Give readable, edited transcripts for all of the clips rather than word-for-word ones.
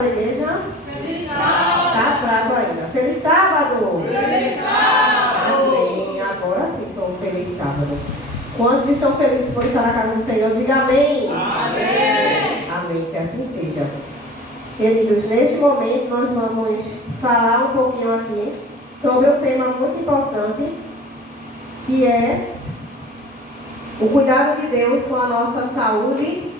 Igreja? Feliz sábado! Está fraco ainda. Feliz sábado! Feliz sábado! Amém. Agora sim, então, feliz sábado. Quantos estão felizes por estar na casa do Senhor? Diga amém! Amém! Amém, que assim seja. Queridos, neste momento nós vamos falar um pouquinho aqui sobre um tema muito importante, que é o cuidado de Deus com a nossa saúde,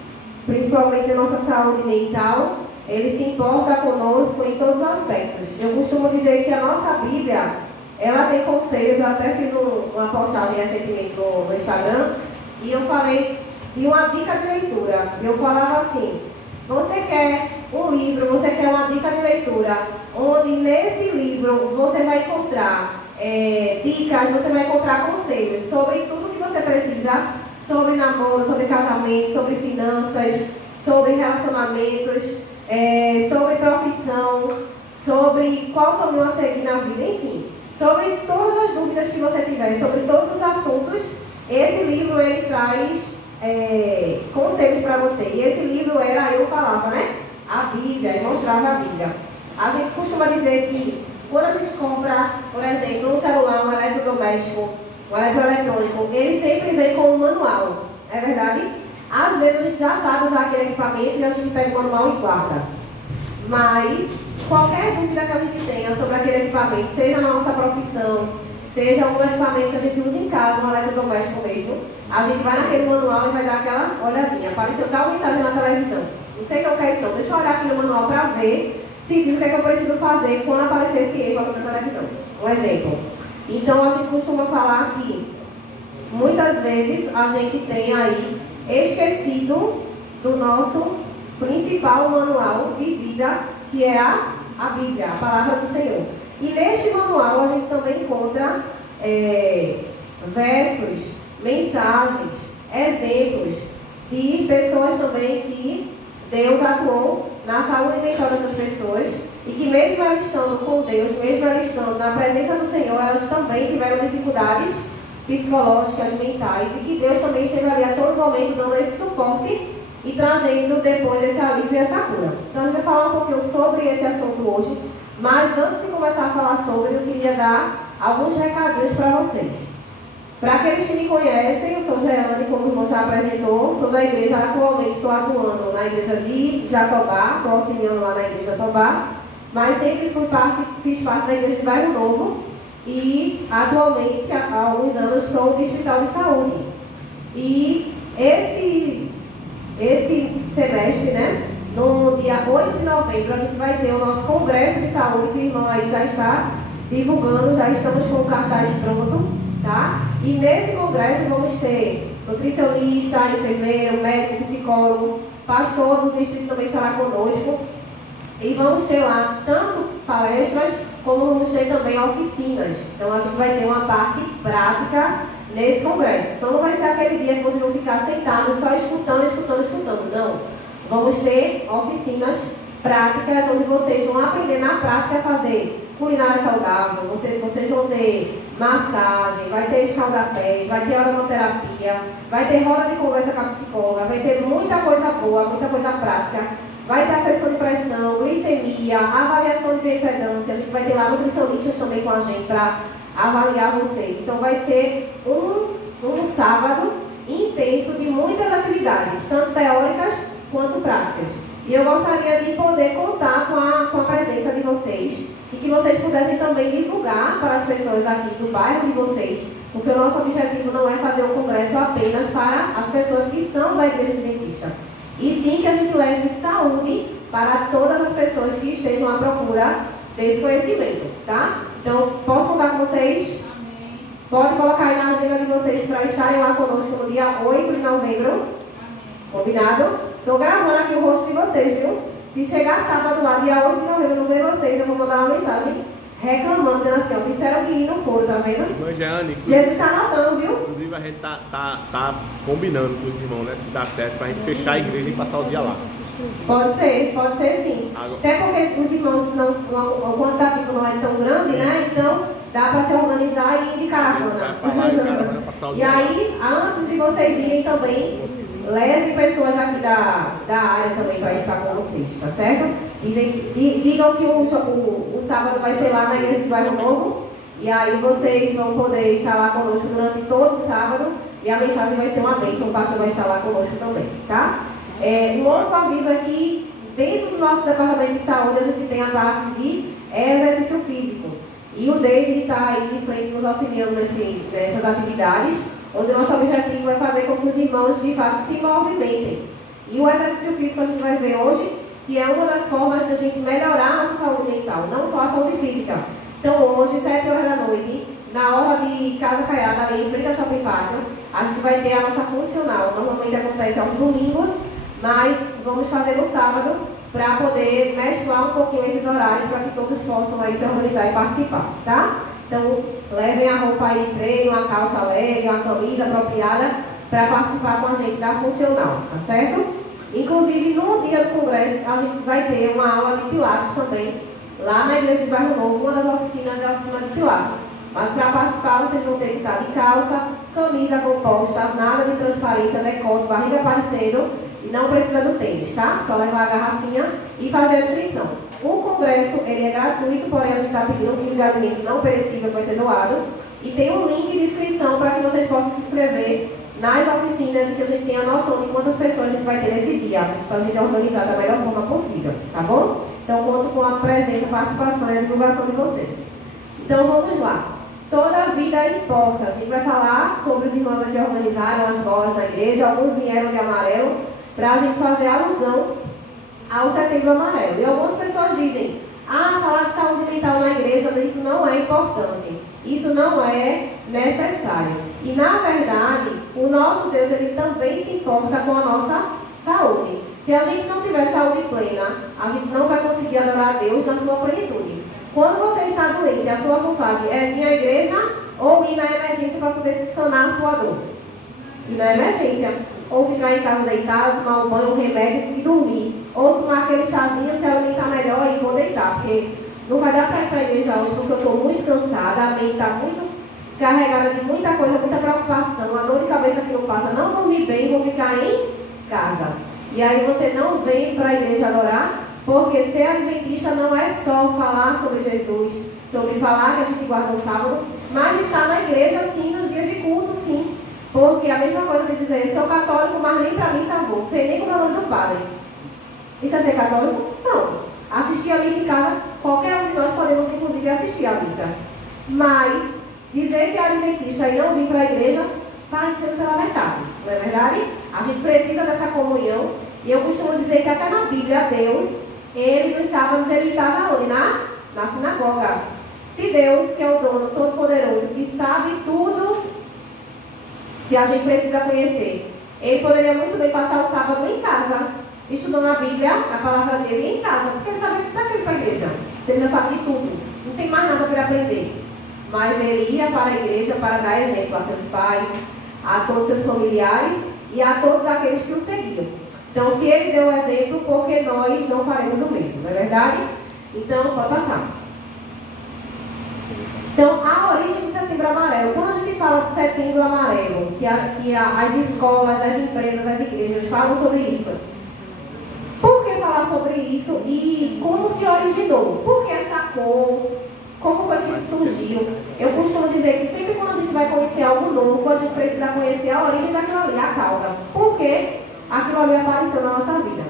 principalmente a nossa saúde mental. Ele se importa conosco em todos os aspectos. Eu costumo dizer que a nossa Bíblia, ela tem conselhos. Eu até fiz uma postagem recentemente no Instagram, e eu falei de uma dica de leitura. Eu falava assim: você quer um livro, você quer uma dica de leitura, onde nesse livro você vai encontrar dicas, você vai encontrar conselhos sobre tudo que você precisa, sobre namoro, sobre casamento, sobre finanças, sobre relacionamentos, sobre profissão, sobre qual caminho a seguir na vida, enfim, sobre todas as dúvidas que você tiver, sobre todos os assuntos. Esse livro ele traz conselhos para você. E esse livro era, eu falava, né? A Bíblia, e mostrava a Bíblia. A gente costuma dizer que quando a gente compra, por exemplo, um celular, um eletrodoméstico, um eletroeletrônico, ele sempre vem com um manual, é verdade? Às vezes a gente já sabe usar aquele equipamento e a gente pega o manual e guarda. Mas qualquer dúvida que a gente tenha sobre aquele equipamento, seja na nossa profissão, seja algum equipamento que a gente usa em casa, um eletrodoméstico mesmo, a gente vai naquele manual e vai dar aquela olhadinha. Apareceu tal mensagem na televisão. Não sei o que é isso, deixa eu olhar aqui no manual para ver se diz o que é que eu preciso fazer quando aparecer esse erro aqui na televisão. Um exemplo. Então a gente costuma falar que muitas vezes a gente tem aí esquecido do nosso principal manual de vida, que é a Bíblia, a palavra do Senhor. E neste manual a gente também encontra versos, mensagens, exemplos de pessoas também que Deus atuou na saúde mental dessas pessoas, e que mesmo elas estando com Deus, mesmo elas estando na presença do Senhor, elas também tiveram dificuldades psicológicas, mentais, e que Deus também esteve ali a todo momento dando esse suporte e trazendo depois esse alívio e essa cura. Então a gente vai falar um pouquinho sobre esse assunto hoje, mas antes de começar a falar sobre, eu queria dar alguns recadinhos para vocês. Para aqueles que me conhecem, eu sou Jeane, como o irmão já apresentou, sou da igreja, atualmente estou atuando na igreja de Jatobá, estou auxiliando lá na igreja de Jatobá, mas sempre fiz parte da igreja de Bairro Novo, e atualmente, há alguns anos, estou no Distrital de Saúde. E esse semestre, né, no dia 8 de novembro, a gente vai ter o nosso congresso de saúde, que o irmão aí já está divulgando, já estamos com o cartaz pronto, tá? E nesse congresso vamos ter nutricionista, enfermeiro, médico, psicólogo, pastor do distrito também estará conosco. E vamos ter lá tanto palestras, como vamos ter também oficinas. Então a gente vai ter uma parte prática nesse congresso. Então não vai ser aquele dia que vocês vão ficar sentados só escutando. Não. Vamos ter oficinas práticas, onde vocês vão aprender na prática a fazer culinária saudável, vocês vão ter massagem, vai ter escaldapés, vai ter aromaterapia, vai ter roda de conversa com a psicóloga, vai ter muita coisa boa, muita coisa prática. Vai ter aferição de pressão, glicemia, avaliação de bioimpedância. A gente vai ter lá nutricionistas também com a gente para avaliar vocês. Então vai ser um sábado intenso de muitas atividades, tanto teóricas quanto práticas. E eu gostaria de poder contar com a presença de vocês, e que vocês pudessem também divulgar para as pessoas aqui do bairro de vocês, porque o nosso objetivo não é fazer um congresso apenas para as pessoas que são da Igreja Adventista, e sim que a gente leve saúde para todas as pessoas que estejam à procura desse conhecimento, tá? Então, posso contar com vocês? Amém. Pode colocar aí na agenda de vocês para estarem lá conosco no dia 8 de novembro. Amém. Combinado? Estou gravando aqui o rosto de vocês, viu? Se chegar sábado lá, dia 8 de novembro, não ver vocês, eu vou mandar uma mensagem reclamando, dizendo assim, ó, disseram que não foram, tá vendo? Irmã Jeane, Jesus está anotando, viu? inclusive a gente tá combinando com os irmãos, né? Se dá certo, pra gente fechar a igreja e passar o dia lá. Pode ser sim. Até porque os irmãos, o quantitativo não é tão grande, né? Então dá para se organizar e ir de caravana. Vai pra lá e o cara vai passar o E dia lá. aí, antes de vocês irem também, leve pessoas aqui da área também para estar com vocês, tá certo? Digam que o sábado vai ser lá na igreja do Bairro Novo, e aí vocês vão poder estar lá conosco durante todo o sábado, e a mensagem vai ser uma bênção, o pastor vai estar lá conosco também, tá? Um outro aviso aqui, dentro do nosso departamento de saúde, a gente tem a parte de exercício físico. E o David está aí em frente nos auxiliando nessas atividades, onde o nosso objetivo é fazer com que os irmãos de fato se movimentem. E o exercício físico a gente vai ver hoje, que é uma das formas de a gente melhorar a nossa saúde mental, não só a saúde física. Então hoje, 7 horas da noite, na hora de Casa Caiada, ali em frente ao Shopping Pátio, a gente vai ter a nossa funcional. Normalmente acontece aos domingos, mas vamos fazer no sábado para poder mesclar um pouquinho esses horários para que todos possam aí se organizar e participar, tá? Então, levem a roupa aí de treino, uma calça leve, uma camisa apropriada para participar com a gente da funcional, tá certo? Inclusive, no dia do congresso, a gente vai ter uma aula de pilates também, lá na igreja de Bairro Novo, uma das oficinas é a oficina de pilates. Mas para participar, vocês vão ter que estar de calça, camisa composta, nada de transparência, decote, barriga aparecendo, e não precisa do tênis, tá? Só levar a garrafinha e fazer a inscrição. O congresso, ele é gratuito, porém a gente está pedindo que o alimento não perecível vai ser doado. E tem um link de inscrição para que vocês possam se inscrever nas oficinas e que a gente tenha noção de quantas pessoas a gente vai ter nesse dia, para a gente organizar da melhor forma possível, tá bom? Então, conto com a presença, participação e a divulgação de vocês. Então, vamos lá. Toda a vida importa. A gente vai falar sobre os irmãos que organizaram as bolas na igreja. Alguns vieram de amarelo para a gente fazer alusão ao Setembro Amarelo. E algumas pessoas dizem, falar de saúde mental na igreja, isso não é importante. Isso não é necessário. E, na verdade, o nosso Deus, ele também se importa com a nossa saúde. Se a gente não tiver saúde plena, a gente não vai conseguir adorar a Deus na sua plenitude. Quando você está doente, a sua vontade é vir à igreja ou ir na emergência para poder sanar a sua dor. Ir na emergência. Ou ficar em casa deitado, tomar um banho, um remédio e dormir. Ou tomar aquele chazinho, se alimentar melhor e vou deitar. Porque não vai dar para ir para a igreja hoje, porque eu estou muito cansada, a mente está muito carregada de muita coisa, muita preocupação, a dor de cabeça que não passa, não dormir bem, vou ficar em casa. E aí você não vem para a igreja adorar, porque ser adventista não é só falar sobre Jesus, sobre falar que a gente guarda o sábado, mas estar na igreja sim, nos dias de culto sim. Porque a mesma coisa de dizer, sou católico, mas nem para mim salvou, não sei nem como é o nome do padre. Isso é ser católico? Não. Assistir a missa em casa, qualquer um de nós podemos inclusive assistir a missa. Mas dizer que é adventista e não vir para a igreja, está sendo pela metade, não é verdade? A gente precisa dessa comunhão, e eu costumo dizer que até na Bíblia, Deus, ele nos sábados, ele estava onde? Na sinagoga. Se Deus, que é o dono todo-poderoso, que sabe tudo que a gente precisa conhecer, ele poderia muito bem passar o sábado em casa, estudando a Bíblia, a palavra dele em casa, porque ele sabe que está indo para a igreja. Ele já sabe de tudo, não tem mais nada para aprender. Mas ele ia para a igreja para dar exemplo a seus pais, a todos seus familiares e a todos aqueles que o seguiam. Então, se ele deu o exemplo, por que nós não faremos o mesmo, não é verdade? Então, pode passar. Então, a origem do Setembro Amarelo. Quando a gente fala de Setembro Amarelo, que as escolas, as empresas, as igrejas falam sobre isso. Por que falar sobre isso e como se originou? Por que essa cor? Como foi que isso surgiu? Eu costumo dizer que sempre quando a gente vai conhecer algo novo, a gente precisa conhecer a origem daquilo ali, a causa. Por que aquilo ali apareceu na nossa vida?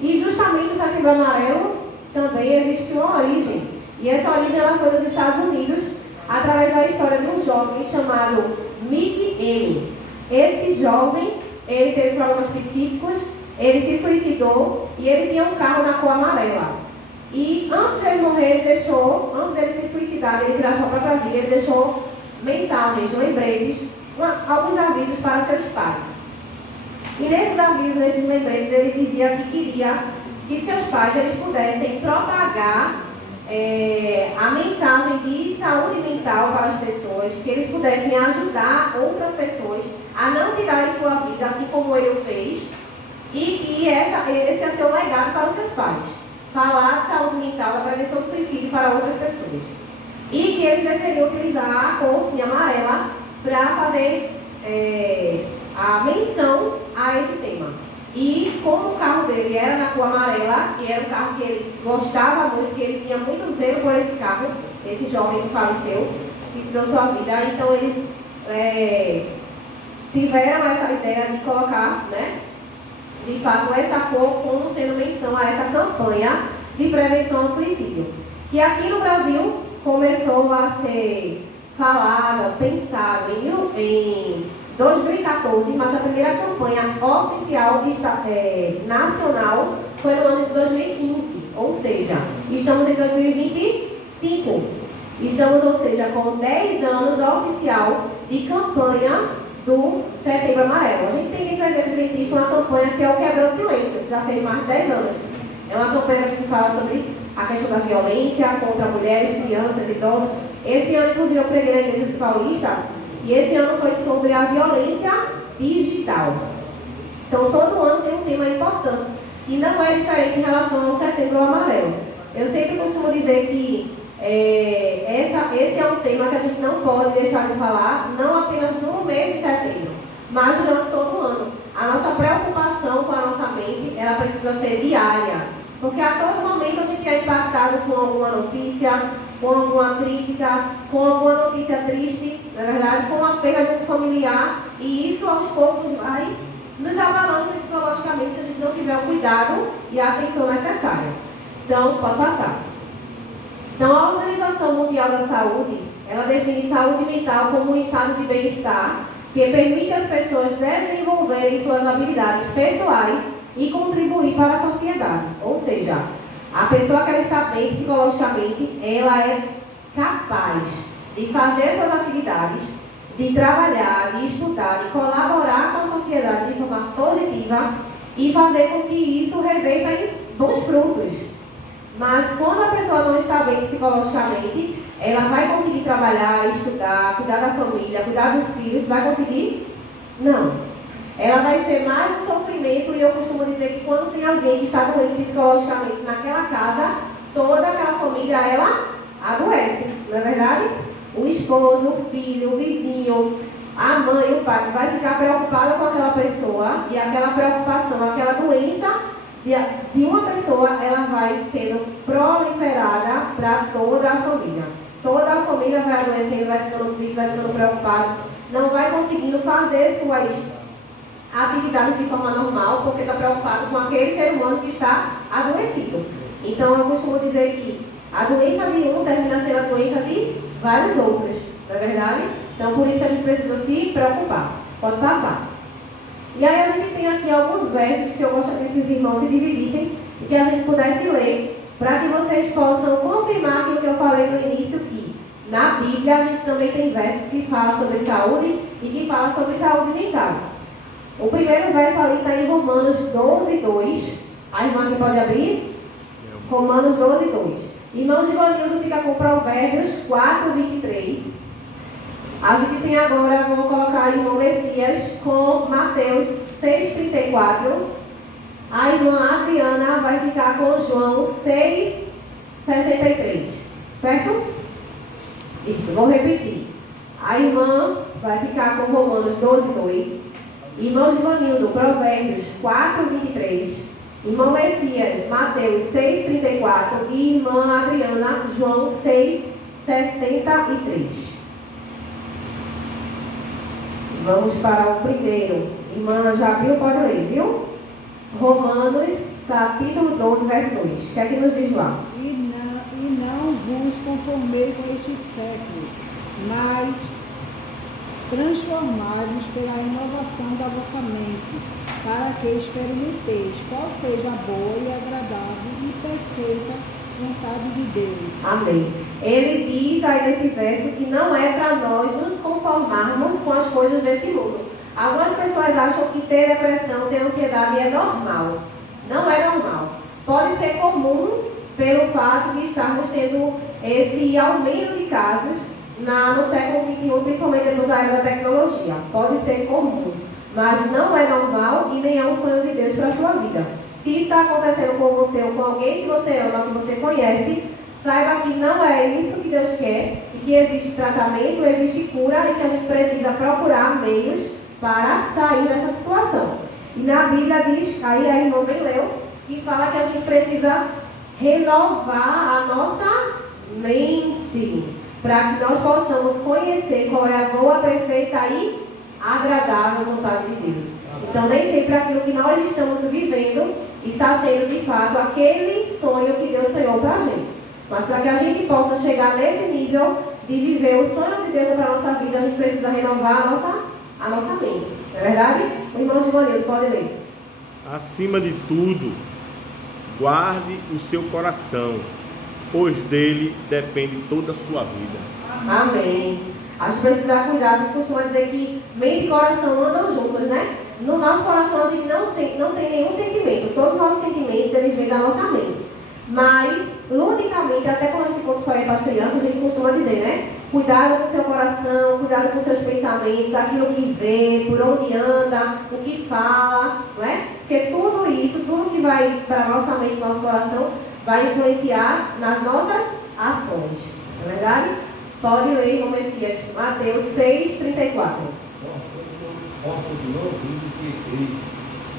E justamente o Setembro Amarelo também existe uma origem. E essa origem ela foi nos Estados Unidos, através da história de um jovem chamado Mickey M. Esse jovem, ele teve problemas psíquicos, ele se suicidou e ele tinha um carro na cor amarela. E antes dele morrer, antes dele se suicidar, ele tirar sua própria vida, ele deixou mensagens, lembretes, alguns avisos para seus pais. E nesses avisos, nesses lembretes, ele dizia que queria que seus pais eles pudessem propagar a mensagem de saúde mental para as pessoas, que eles pudessem ajudar outras pessoas a não tirarem sua vida, assim como ele o fez, e que esse ia ser o legado para os seus pais. Falar de saúde mental, da prevenção do suicídio para outras pessoas. E que eles deveriam utilizar a corzinha amarela para fazer a menção a esse tema. E como o carro dele era na cor amarela, que era um carro que ele gostava muito, que ele tinha muito zelo por esse carro, esse jovem que faleceu, que tirou sua vida, então eles tiveram essa ideia de colocar, né, de fato, essa cor como sendo menção a essa campanha de prevenção ao suicídio, que aqui no Brasil começou a ser falada, pensada em 2014, mas a primeira campanha oficial nacional foi no ano de 2015, ou seja, estamos em 2025. Estamos, ou seja, com 10 anos oficial de campanha do Setembro Amarelo. A gente tem dentro da Igreja Adventista uma campanha que é o Quebrando o Silêncio, já fez mais de 10 anos. É uma campanha que fala sobre a questão da violência contra mulheres, crianças, idosos. Esse ano, inclusive, eu preguei na Igreja de Paulista, e esse ano foi sobre a violência digital. Então, todo ano tem um tema importante, e não é diferente em relação ao Setembro Amarelo. Eu sempre costumo dizer que esse é um tema que a gente não pode deixar de falar, não apenas no mês de setembro, mas durante todo o ano. A nossa preocupação com a nossa mente, ela precisa ser diária, porque a todo momento a gente é impactado com alguma notícia, com alguma crítica, com alguma notícia triste, na verdade, com a perda de um familiar, e isso aos poucos vai nos abalando psicologicamente se a gente não tiver o cuidado e a atenção necessária. Então, pode passar. Então, a Organização Mundial da Saúde, ela define saúde mental como um estado de bem-estar que permite às pessoas desenvolverem suas habilidades pessoais e contribuir para a sociedade. Ou seja, a pessoa que ela está bem psicologicamente, ela é capaz de fazer suas atividades, de trabalhar, de estudar, de colaborar com a sociedade de forma positiva e fazer com que isso reverta em bons frutos. Mas quando a pessoa não está bem psicologicamente, ela vai conseguir trabalhar, estudar, cuidar da família, cuidar dos filhos, vai conseguir? Não. Ela vai ser mais um sofrimento, e eu costumo dizer que quando tem alguém que está doente psicologicamente naquela casa, toda aquela família, ela adoece, não é verdade? O esposo, o filho, o vizinho, a mãe, o pai vai ficar preocupado com aquela pessoa, e aquela preocupação, aquela doença de uma pessoa, ela vai sendo proliferada para toda a família. Toda a família vai adoecendo, vai ficando triste, vai ficando preocupado, não vai conseguindo fazer suas atividades de forma normal, porque está preocupado com aquele ser humano que está adoecido. Então, eu costumo dizer que a doença de um termina sendo a doença de vários outros, não é verdade? Então, por isso a gente precisa se preocupar. Pode passar. E aí a gente tem aqui alguns versos que eu gostaria que os irmãos se dividissem e que a gente pudesse ler, para que vocês possam confirmar aquilo que eu falei no início, que na Bíblia a gente também tem versos que falam sobre saúde e que falam sobre saúde mental. O primeiro verso ali está em Romanos 12:2. A irmã que pode abrir? Romanos 12:2. Irmão de Vanildo fica com Provérbios 4:23. A gente tem agora, vamos colocar a irmã Messias com Mateus 6:34. A irmã Adriana vai ficar com João 6:63. Certo? Isso, vou repetir. A irmã vai ficar com Romanos 12:2. Irmão Givanildo, Provérbios 4:23. Irmão Messias, Mateus 6:34. E irmã Adriana, João 6:63. Vamos para o primeiro. Irmã já viu? Pode ler, viu? Romanos, capítulo 12, verso 2. O que é que nos diz lá? E não vos conformei com este século, mas transformai-vos pela inovação da vossa mente, para que experimenteis qual seja a boa e agradável e perfeita vontade de Deus. Amém. Ele diz aí nesse verso que não é para nós nos conformarmos com as coisas desse mundo. Algumas pessoas acham que ter depressão, ter ansiedade é normal. Não é normal. Pode ser comum pelo fato de estarmos tendo esse aumento de casos no século XXI, principalmente depois da era da tecnologia. Pode ser comum, mas não é normal e nem é um sonho de Deus para a sua vida. Se está acontecendo com você ou com alguém que você ama, que você conhece, saiba que não é isso que Deus quer e que existe tratamento, existe cura e que a gente precisa procurar meios para sair dessa situação. E na Bíblia diz, aí a irmã bem leu, que fala que a gente precisa renovar a nossa mente, para que nós possamos conhecer qual é a boa, perfeita e agradável vontade de Deus. Então, nem sempre aquilo que nós estamos vivendo está sendo de fato aquele sonho que Deus sonhou para a gente. Mas para que a gente possa chegar nesse nível de viver o sonho de Deus para a nossa vida, a gente precisa renovar a nossa mente. Não é verdade? O irmão Givanildo pode ler. Acima de tudo, guarde o seu coração, pois dele depende toda a sua vida. Amém. A gente precisa cuidar, a gente costuma dizer que mente e coração andam juntos, né? No nosso coração a gente não tem nenhum sentimento. Todos os nossos sentimentos, eles vêm da nossa mente. Mas, ludicamente, até quando a gente conta história para as crianças, a gente costuma dizer, né? Cuidado com o seu coração, cuidado com os seus pensamentos, aquilo que vê, por onde anda, o que fala, não é? Porque tudo isso, tudo que vai para a nossa mente, nosso coração, vai influenciar nas nossas ações. Não é verdade? Pode ler, irmão Messias, Mateus 6:34. Porta de novo, que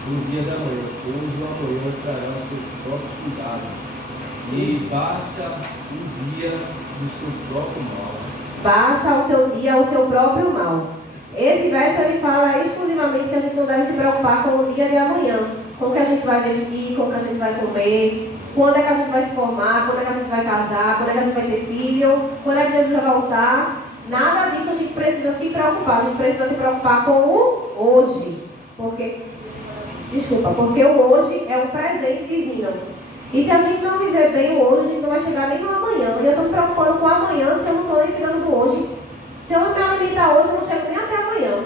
no dia da manhã, todos o amanhã trarão seus próprios cuidados, e basta o dia do seu próprio mal. Basta ao seu dia o seu próprio mal. Esse verso ele fala exclusivamente que a gente não deve se preocupar com o dia de amanhã, com o que a gente vai vestir, com o que a gente vai comer, quando é que a gente vai se formar, quando é que a gente vai casar, quando é que a gente vai ter filho, quando é que Deus vai voltar. Nada disso a gente precisa se preocupar. A gente precisa se preocupar com o hoje. Porque o hoje é um presente divino. E se a gente não viver bem o hoje, a gente não vai chegar nem no amanhã. Eu estou me preocupando com o amanhã se eu não estou nem cuidando do hoje. Se eu não me alimentar hoje, eu não chego nem até amanhã.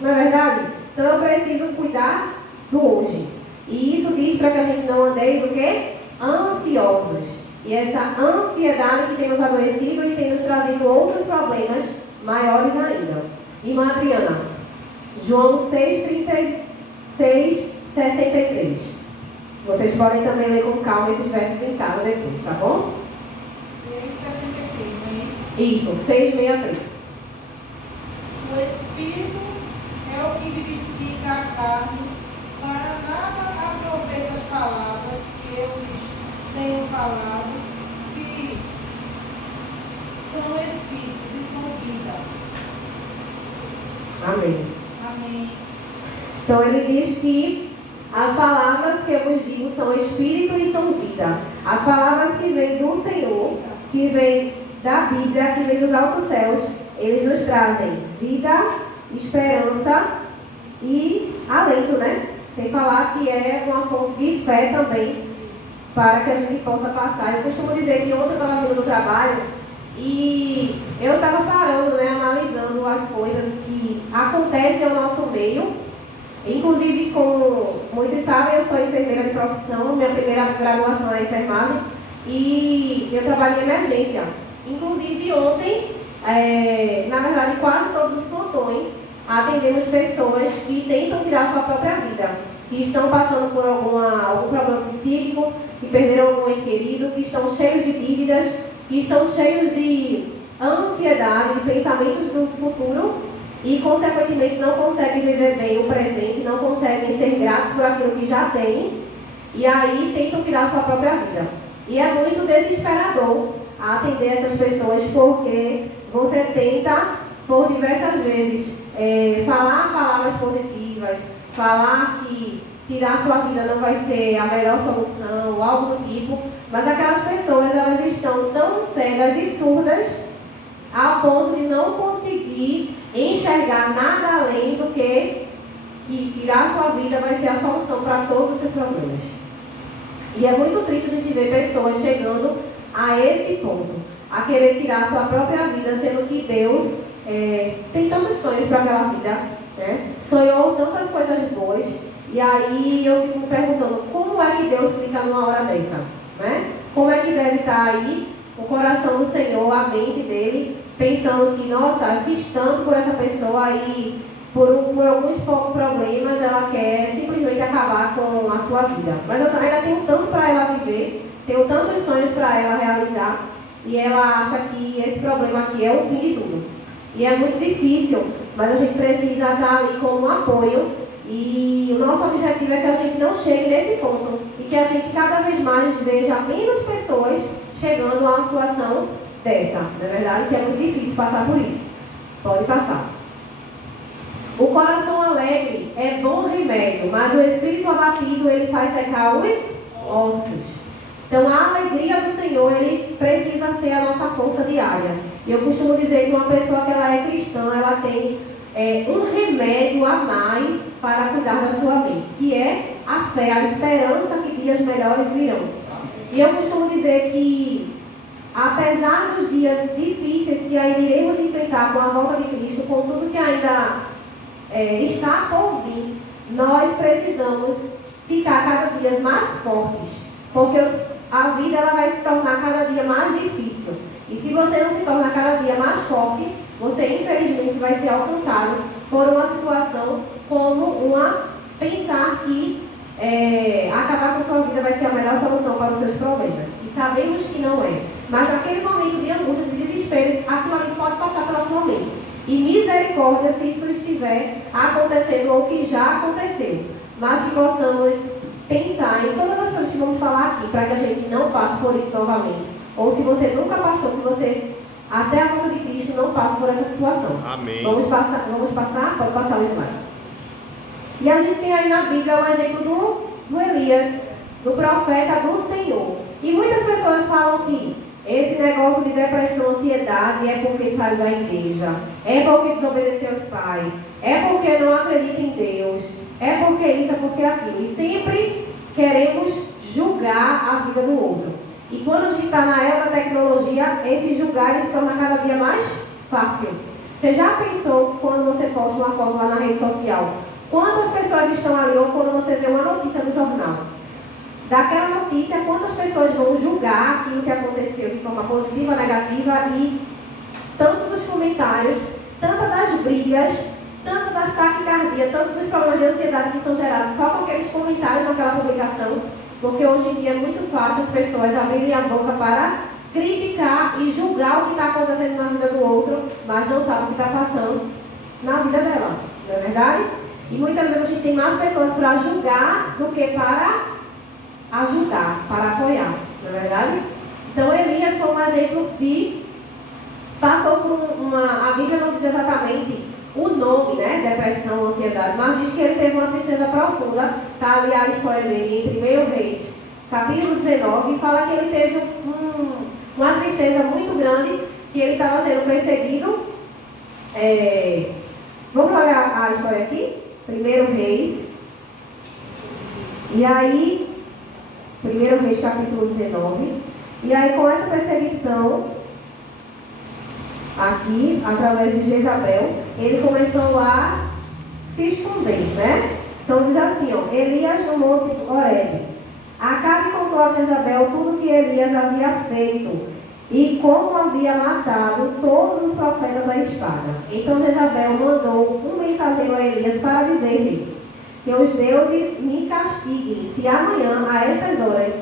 Não é verdade? Então eu preciso cuidar do hoje. E isso diz para que a gente não andeis o quê? Ansiosos. E essa ansiedade que tem nos adoecido e tem nos trazido outros problemas maiores ainda. Irmã Adriana, João 6:33. Vocês podem também ler com calma esses versos em casa depois, tá bom? 6:63, não é isso? Isso, 6:63. O Espírito é o que vivifica a carne, para nada aproveita as palavras que eu lhes tenho falado, que são Espíritos e são vida. Amém. Amém. Então ele diz que as palavras que eu vos digo são Espírito e são vida. As palavras que vêm do Senhor, que vêm da Bíblia, que vêm dos altos céus, eles nos trazem vida, esperança e alento, né? Sem falar que é uma fonte de fé também, para que a gente possa passar. Eu costumo dizer que ontem eu estava vindo do trabalho e eu estava parando, né, analisando as coisas que acontecem ao nosso meio. Inclusive, como muitos sabem, eu sou enfermeira de profissão, minha primeira graduação é enfermagem e eu trabalho em emergência. Inclusive, ontem, na verdade, quase todos os plantões atendemos pessoas que tentam tirar sua própria vida, que estão passando por algum problema psíquico, que perderam algum ente querido, que estão cheios de dívidas, que estão cheios de ansiedade, de pensamentos do futuro e, consequentemente, não conseguem viver bem o presente, não conseguem ser gratos por aquilo que já têm e aí tentam tirar sua própria vida. E é muito desesperador atender essas pessoas porque você tenta, por diversas vezes, falar palavras positivas, falar que tirar sua vida não vai ser a melhor solução, algo do tipo, mas aquelas pessoas, elas estão tão cegas e surdas a ponto de não conseguir enxergar nada além do que tirar sua vida vai ser a solução para todos os seus problemas. E é muito triste a gente ver pessoas chegando a esse ponto, a querer tirar sua própria vida, sendo que Deus tem tantos sonhos para aquela vida, né? Sonhou tantas coisas boas, e aí eu fico me perguntando, como é que Deus fica numa hora dessa, né? Como é que deve estar aí o coração do Senhor, a mente dele, pensando que, nossa, fiz tanto por essa pessoa e por alguns poucos problemas ela quer simplesmente acabar com a sua vida. Mas eu ainda tenho tanto para ela viver, tenho tantos sonhos para ela realizar, e ela acha que esse problema aqui é o fim de tudo. E é muito difícil, mas a gente precisa estar ali como um apoio E o nosso objetivo é que a gente não chegue nesse ponto e que a gente cada vez mais veja menos pessoas chegando a uma situação dessa. Na verdade, que é muito difícil passar por isso. Pode passar. O coração alegre é bom remédio, mas o espírito abatido ele faz secar os ossos. Então a alegria do Senhor ele precisa ser a nossa força diária. E eu costumo dizer que uma pessoa que ela é cristã, ela tem um remédio a mais para cuidar da sua mente, que é a fé, a esperança que dias melhores virão. E eu costumo dizer que apesar dos dias difíceis que ainda iremos enfrentar com a volta de Cristo, com tudo que ainda está por vir, nós precisamos ficar cada dia mais fortes, porque a vida ela vai se tornar cada dia mais difícil. E se você não se tornar cada dia mais forte, você infelizmente vai ser alcançado por uma situação como pensar que acabar com a sua vida vai ser a melhor solução para os seus problemas. E sabemos que não é. Mas naquele momento de angústia, de desespero, aquilo ali pode passar pela sua mente. E misericórdia se isso estiver acontecendo ou que já aconteceu. Mas que possamos pensar em todas as coisas que vamos falar aqui, para que a gente não passe por isso novamente. Ou se você nunca passou, que você, até a volta de Cristo, não passe por essa situação. Amém. Vamos passar? Pode passar o slide. E a gente tem aí na Bíblia um exemplo do Elias, do profeta do Senhor. E muitas pessoas falam que esse negócio de depressão, ansiedade é porque saiu da igreja, é porque desobedeceu aos pais, é porque não acredita em Deus, é porque isso, é porque aquilo. E sempre queremos julgar a vida do outro. E quando a gente está na era da tecnologia, esse julgar se torna cada dia mais fácil. Você já pensou quando você posta uma foto lá na rede social? Quantas pessoas estão ali ou quando você vê uma notícia no jornal? Daquela notícia, quantas pessoas vão julgar aquilo que aconteceu de forma positiva, negativa e tanto dos comentários, tanto das brigas, tanto das taquicardias, tanto dos problemas de ansiedade que são gerados só com aqueles comentários naquela publicação, porque hoje em dia é muito fácil as pessoas abrirem a boca para criticar e julgar o que está acontecendo na vida do outro, mas não sabe o que está passando na vida dela, não é verdade? E muitas vezes a gente tem mais pessoas para julgar do que para ajudar, para apoiar, não é verdade? Então Elias foi um exemplo que passou por a Bíblia não diz exatamente o nome, né, depressão, ansiedade, mas diz que ele teve uma tristeza profunda. Está ali a história dele em 1 Reis, capítulo 19, e fala que ele teve uma tristeza muito grande, que ele estava sendo perseguido. Vamos olhar a história aqui? 1 Reis, e aí 1 Reis capítulo 19, e aí com essa perseguição aqui, através de Jezabel, ele começou a se esconder, né? Então diz assim, ó, Elias no monte Horebe. Acabe contou a Jezabel tudo que Elias havia feito e como havia matado todos os profetas da espada. Então Jezabel mandou um mensageiro a Elias para dizer-lhe que os deuses me castiguem se amanhã, a estas horas,